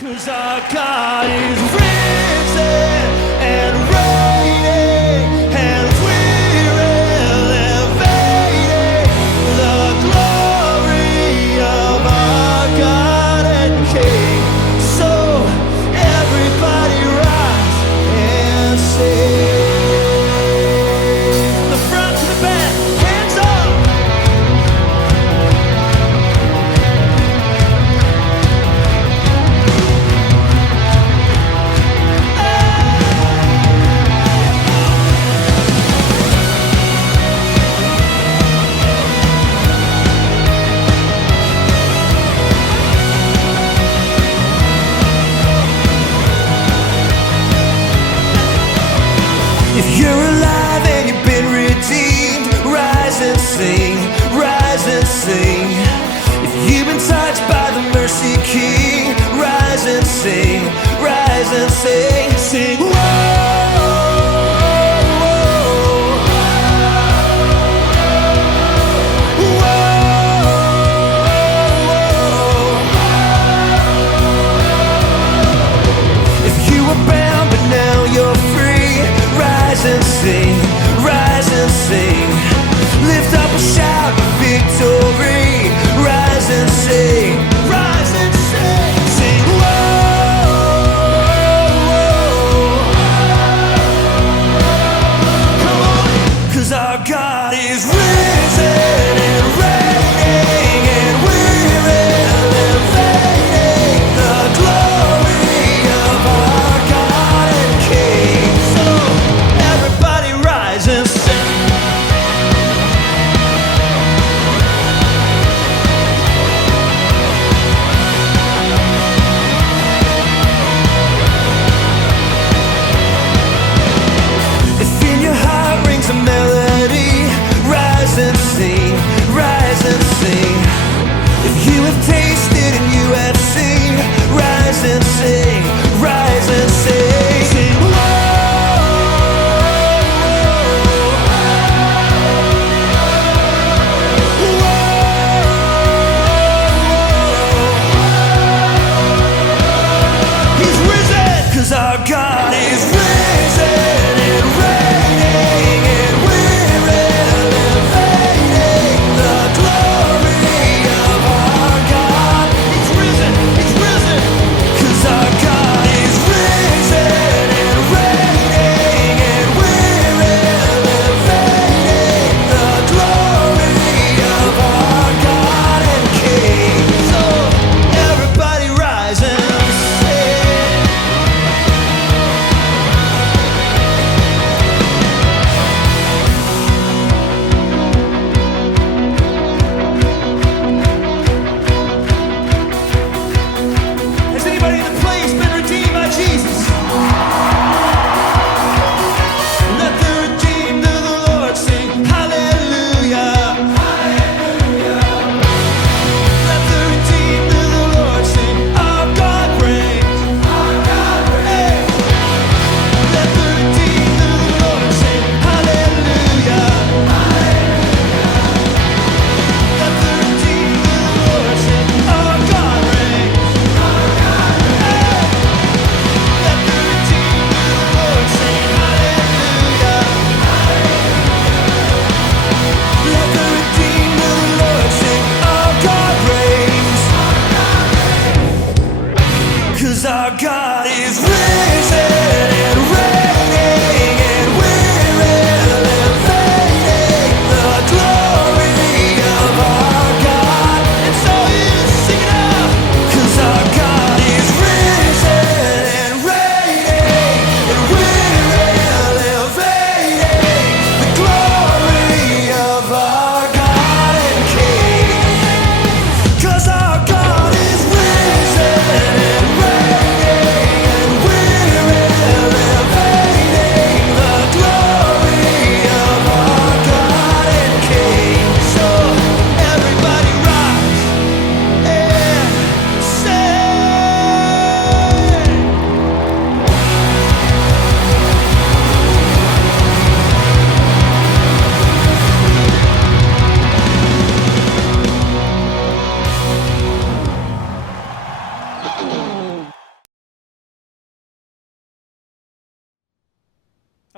'Cause our God is risen and reigning, and we're elevating the glory of our God and King. So everybody rise and sing. From the front to the back, hands up. If you're alive and you've been redeemed, rise and sing, rise and sing. If you've been touched by the mercy King, rise and sing, rise and sing, sing. Whoa, if you were bound but now you're free, rise and sing, rise and sing. Lift up a shout of victory, rise and sing, rise and sing, sing. Whoa,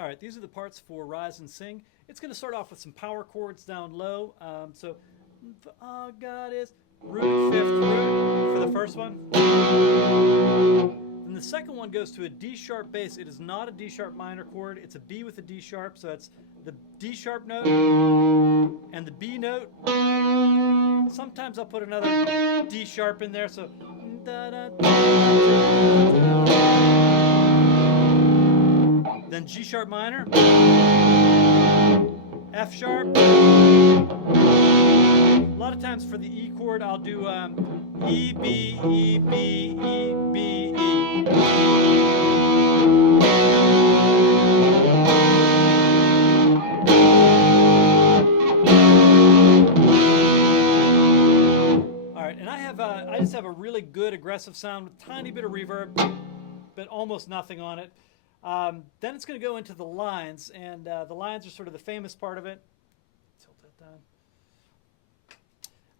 All right, these are the parts for Rise and Sing. It's going to start off with some power chords down low. So, oh, God is root, fifth root for the first one. Then the second one goes to a D sharp bass. It is not a D sharp minor chord. It's a B with a D sharp. So it's the D sharp note and the B note. Sometimes I'll put another D sharp in there. So, then G sharp minor, F sharp. A lot of times for the E chord, I'll do E, B, E, B, E, B, E. All right, and I just have a really good aggressive sound with a tiny bit of reverb, but almost nothing on it. Then it's going to go into the lines, and the lines are sort of the famous part of it. Tilt that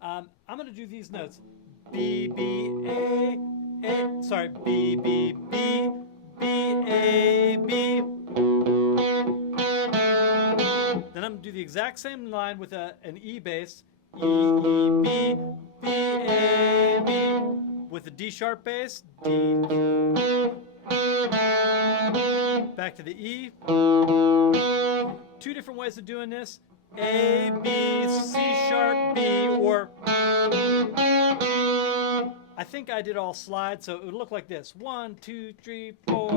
down. I'm going to do these notes. B, B, A, sorry, B, B, B, B, A, B. Then I'm going to do the exact same line with an E bass. E, E, B, B, A, B. With a D sharp bass. D. Back to the E. Two different ways of doing this. A, B, C sharp, B, or I think I did all slides, so it would look like this. 1, 2, 3, 4.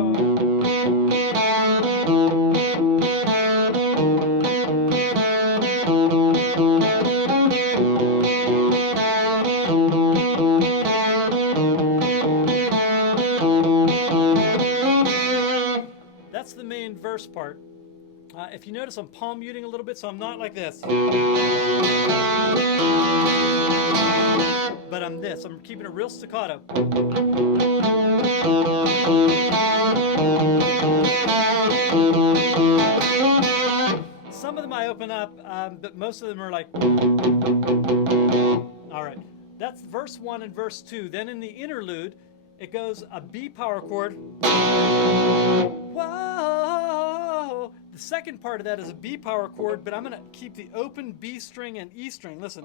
That's the main verse part. If you notice, I'm palm muting a little bit, so I'm not like this. But I'm this. I'm keeping it real staccato. Some of them I open up, but most of them are like... All right. That's verse 1 and verse 2. Then in the interlude, it goes a B power chord. Whoa! The second part of that is a B power chord, but I'm going to keep the open B string and E string. Listen.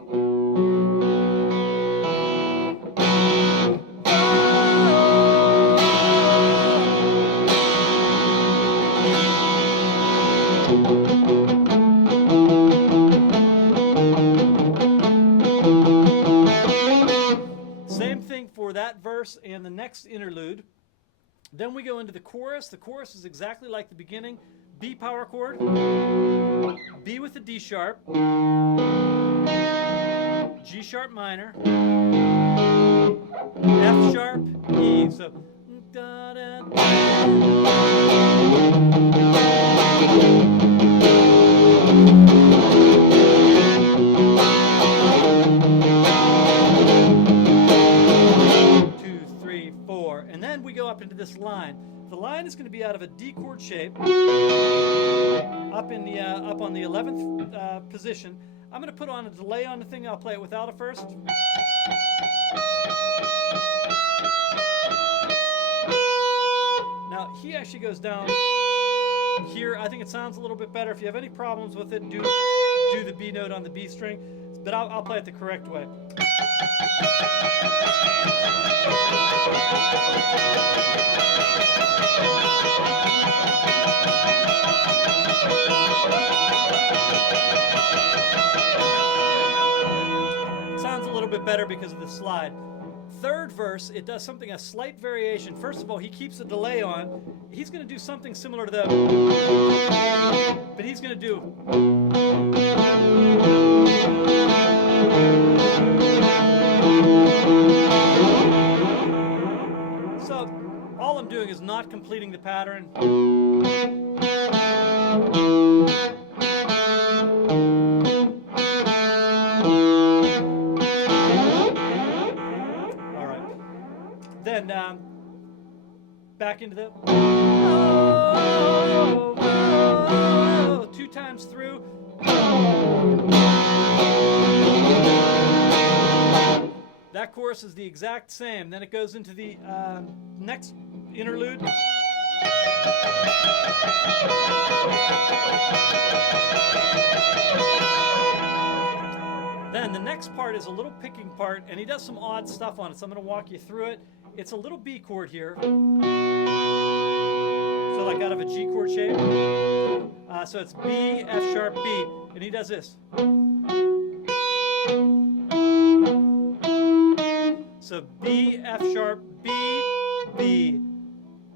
Same thing for that verse and the next interlude. Then we go into the chorus. The chorus is exactly like the beginning. B power chord, B with the D sharp, G sharp minor, F sharp, E. So, da, da, da. 2, 3, 4, and then we go up into this line. The line is going to be out of a D chord shape, up on the 11th position. I'm going to put on a delay on the thing. I'll play it without it first. Now he actually goes down here. I think it sounds a little bit better. If you have any problems with it, do the B note on the B string. But I'll play it the correct way. Sounds a little bit better because of the slide. Third verse, it does something, a slight variation. First of all, he keeps a delay on. He's going to do something similar to that, but he's going to do. So all I'm doing is not completing the pattern. All right. Then back into the two times through. That chorus is the exact same. Then it goes into the next interlude. Then the next part is a little picking part, and he does some odd stuff on it, so I'm going to walk you through it. It's a little B chord here. So like out of a G chord shape. So it's B, F sharp, B, and he does this. So B, F sharp, B, B,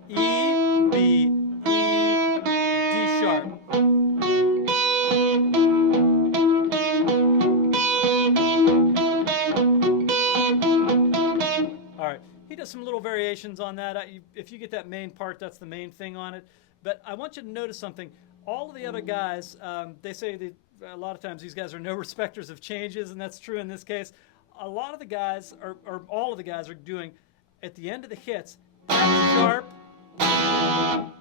E, B, E, D sharp. All right, he does some little variations on that. If you get that main part, that's the main thing on it. But I want you to notice something. All of the other guys, they say that a lot of times these guys are no respecters of changes, and that's true in this case. A lot of the guys, or all of the guys, are doing, at the end of the hits, F sharp,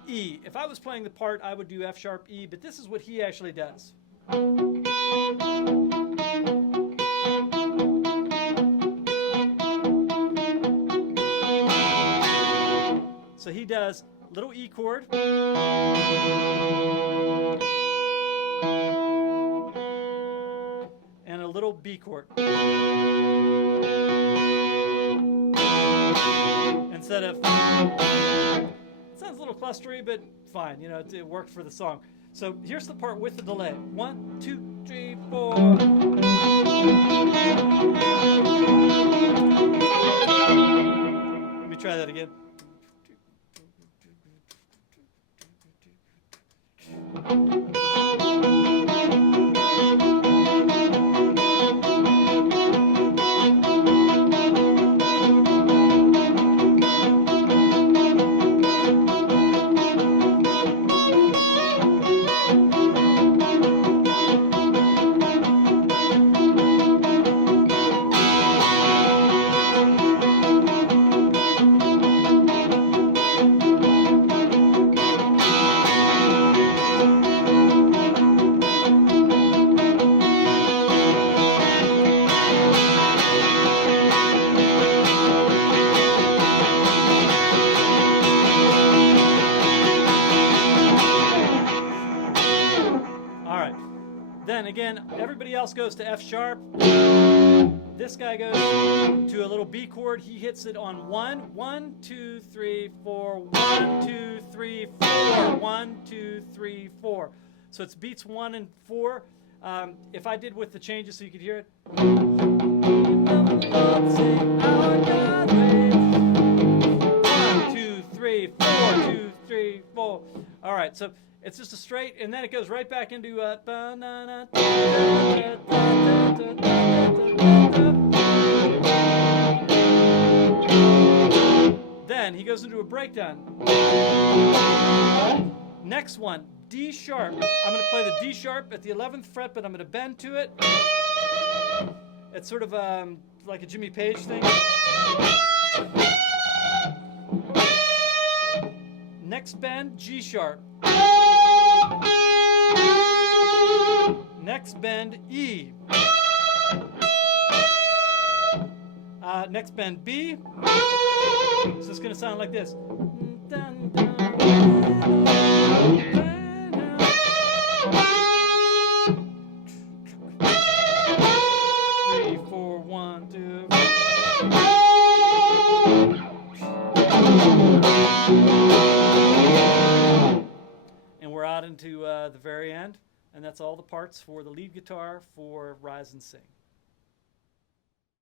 E. If I was playing the part, I would do F sharp, E, but this is what he actually does. So he does little E chord, and a little B chord. Instead of, it sounds a little clustery, but fine, you know, it worked for the song. So here's the part with the delay. 1, 2, 3, 4. Let me try that again. Then again, everybody else goes to F sharp. This guy goes to a little B chord. He hits it on 1, 1, 2, 3, 4, 1, 2, 3, 4, 1, 2, 3, 4. So it's beats 1 and 4. If I did with the changes so you could hear it. 1, 2, 3, 4, 2, 3, 4. All right, so it's just a straight, and then it goes right back into then he goes into a breakdown. Next one, D sharp. I'm going to play the D sharp at the 11th fret, but I'm going to bend to it. It's sort of like a Jimmy Page thing. Next bend, G sharp. Next bend, E. Next bend, B. So it's going to sound like this. 3, 4, 1, 2. And we're out into the very end, and that's all the parts for the lead guitar for Rise and Sing.